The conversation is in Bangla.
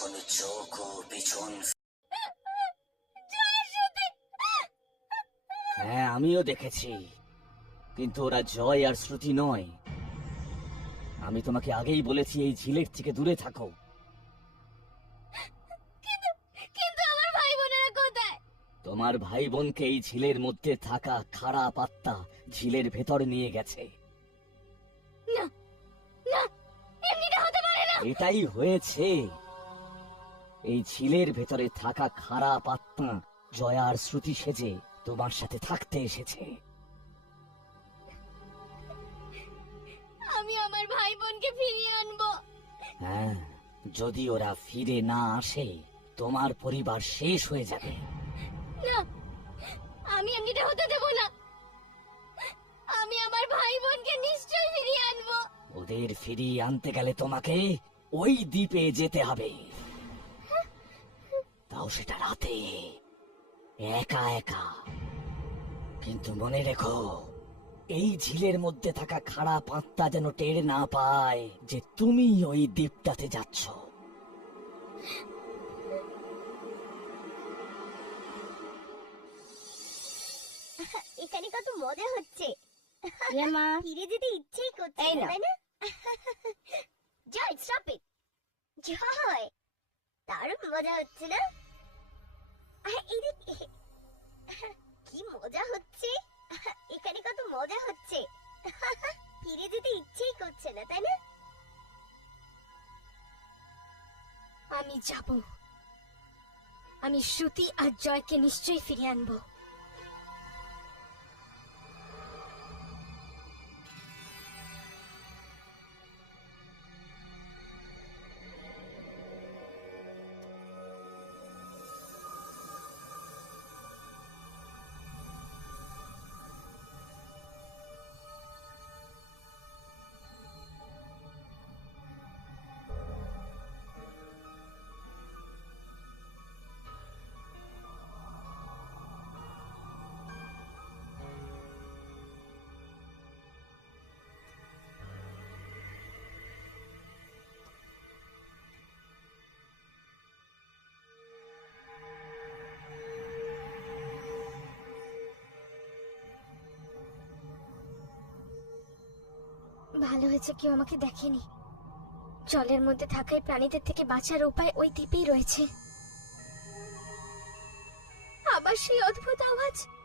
এখন চোখ ও পিছন হ্যাঁ আমিও দেখেছি। কিন্তু ওরা জয় আর শ্রুতি নয়। আমি তোমাকে আগেই বলেছি এই ঝিলের থেকে দূরে থাকো। কিন্তু আমার ভাই বোনেরা কোথায়? তোমার ভাই বোনকে এই ঝিলের মধ্যে থাকা খাড়া পাত্তা ঝিলের ভেতর নিয়ে গেছে। না না এমনিটা হতে না। এটাই হয়েছে। এই ঝিলের ভেতরে থাকা খাড়া পাত্তা জয়ার শ্রুতি সেজে তোমার সাথে থাকতে এসেছে। আমি আমার ভাই বোনকে ফিরিয়ে আনব। হ্যাঁ যদি ওরা ফিরে না আসে তোমার পরিবার শেষ হয়ে যাবে। না আমি এমনিটা হতে দেব না। আমি আমার ভাই বোনকে নিশ্চয়ই ফিরিয়ে আনব। ওদের ফিরিয়ে আনতে গেলে তোমাকে ওই দ্বীপে যেতে হবে। তাও সেটা রাতে একা একা কিন্তু মনে রেখো এই ঝিলের মধ্যে থাকা খাড়া পাত্তা যেন টের না পায় যে তুমি ওই দ্বীপটাতে যাচ্ছ। এখানে কত মজা হচ্ছে। মা। ফিরে যেতে ইচ্ছেই করছে। তাই না? জয় স্টপ ইট জয় দারুণ মজা হচ্ছে না? কি মজা হচ্ছে? এখানে কত মজা হচ্ছে। ফিরে যেতে ইচ্ছেই করছে না, তাই না? আমি যাব। আমি শ্রুতি আর জয়কে নিশ্চয়ই ফিরিয়ে আনব। ভালো হয়েছে কেউ আমাকে দেখেনি। জলের মধ্যে থাকায় প্রাণীদের থেকে বাঁচার উপায় ওই দ্বীপেই রয়েছে। আবার সেই অদ্ভুত আওয়াজ।